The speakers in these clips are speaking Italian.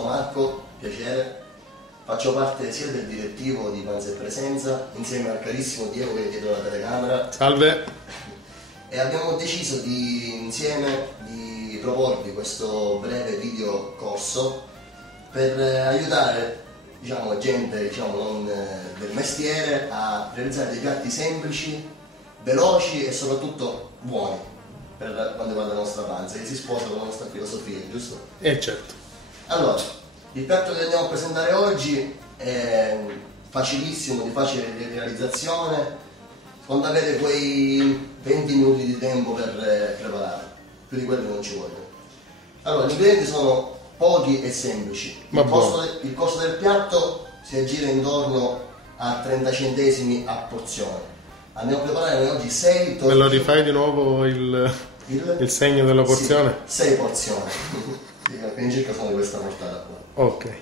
sono Marco, piacere, faccio parte sia del direttivo di Panza e Presenza insieme al carissimo Diego che è dietro la telecamera. Salve! E abbiamo deciso insieme di proporvi questo breve video corso per aiutare gente non del mestiere a realizzare dei piatti semplici, veloci e soprattutto buoni per quanto riguarda la nostra panza, che si sposa con la nostra filosofia, giusto? Certo. Allora, il piatto che andiamo a presentare oggi è facilissimo, di facile realizzazione, quando avete quei 20 minuti di tempo per preparare, più di quello non ci vogliono. Allora, gli ingredienti sono pochi e semplici. Il costo del piatto si aggira intorno a 30 centesimi a porzione. Andiamo a preparare noi oggi 6 tortine. Me lo rifai di nuovo il segno della porzione? Sì, 6 porzioni. In circa sono di questa portata qua. Ok.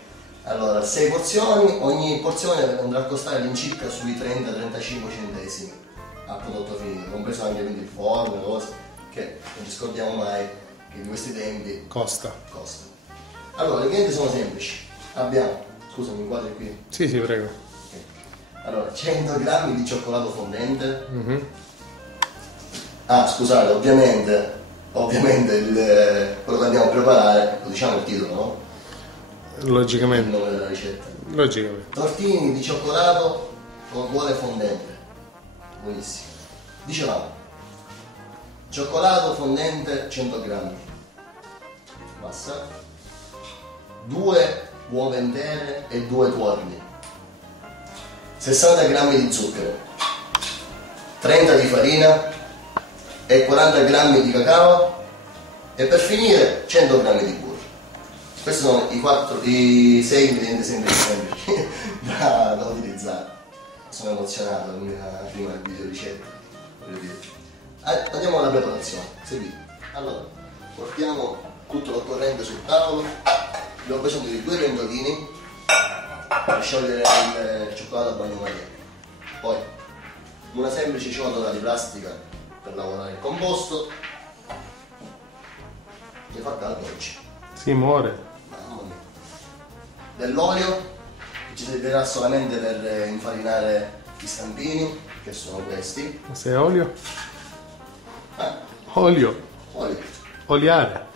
Allora, 6 porzioni, ogni porzione andrà a costare all'incirca sui 30-35 centesimi a prodotto finito, compreso anche quindi il forno, cose che non ci scordiamo mai che in questi tempi costa. Allora, gli ingredienti sono semplici. Abbiamo, scusami, inquadri qui. Sì, prego. Okay. Allora, 100 grammi di cioccolato fondente. Scusate, ovviamente quello che andiamo a preparare, lo diciamo il titolo, no? Logicamente. Il nome della ricetta. Logicamente. Tortini di cioccolato con cuore fondente. Buonissimo. Dicevamo, cioccolato fondente 100 grammi. Basta. 2 uova intere e 2 tuorli. 60 grammi di zucchero. 30 di farina e 40 grammi di cacao e per finire 100 grammi di burro. Questi sono i 6 ingredienti semplici da utilizzare. Sono emozionato prima del video ricetta. Andiamo alla preparazione. Seguite. Allora, portiamo tutto l'occorrente sul tavolo. Abbiamo bisogno di 2 pentolini per sciogliere il cioccolato a bagnomaria. Poi una semplice ciotola di plastica per lavorare il composto. Che fa caldo oggi. Si muore. Mamma mia. Dell'olio che ci servirà solamente per infarinare gli stampini, che sono questi. Se è olio? Olio. Oliare.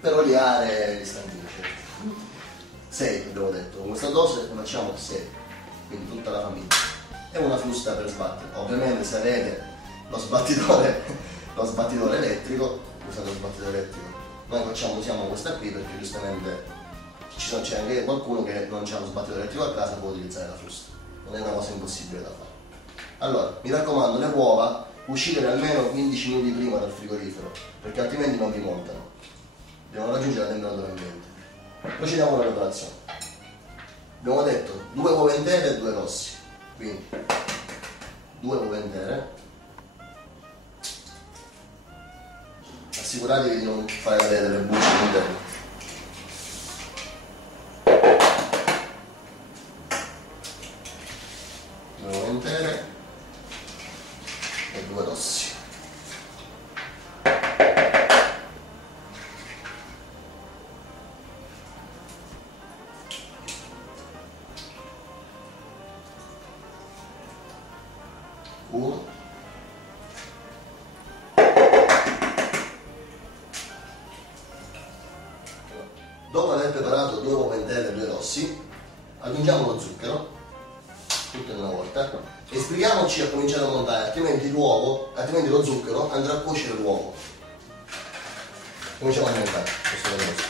Per oliare gli stampini, certo. 6 abbiamo detto, con questa dose ne facciamo 6, quindi tutta la famiglia. E una frusta per sbattere. Ovviamente se avete lo sbattitore elettrico, usate lo sbattitore elettrico. Noi usiamo questa qui perché giustamente c'è anche qualcuno che non ha lo sbattitore elettrico a casa, può utilizzare la frusta. Non è una cosa impossibile da fare. Allora, mi raccomando, le uova uscitele almeno 15 minuti prima dal frigorifero, perché altrimenti non vi montano. Devono raggiungere la temperatura ambiente. Procediamo alla preparazione. Abbiamo detto 2 uova intere e 2 rossi. Quindi 2 uova intere. Assicuratevi di non fare cadere delle bucce all'interno. Due uova intere e 2 rossi. Uno. Dopo aver preparato 2 uova intere e 2 rossi, aggiungiamo lo zucchero, tutto in una volta, e sbrighiamoci a cominciare a montare, altrimenti lo zucchero andrà a cuocere l'uovo. Cominciamo a montare questo veloce.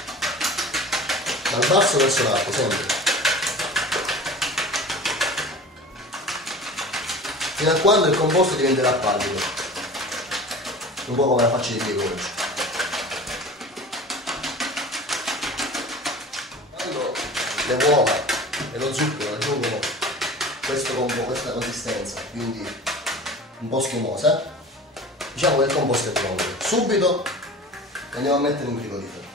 Dal basso verso l'alto, sempre. Fino a quando il composto diventerà pallido. Un po' come la faccia di Diego oggi. Quando le uova e lo zucchero raggiungono questa consistenza, quindi un po' schiumosa, diciamo che il composto è pronto. Subito andiamo a mettere in frigorifero.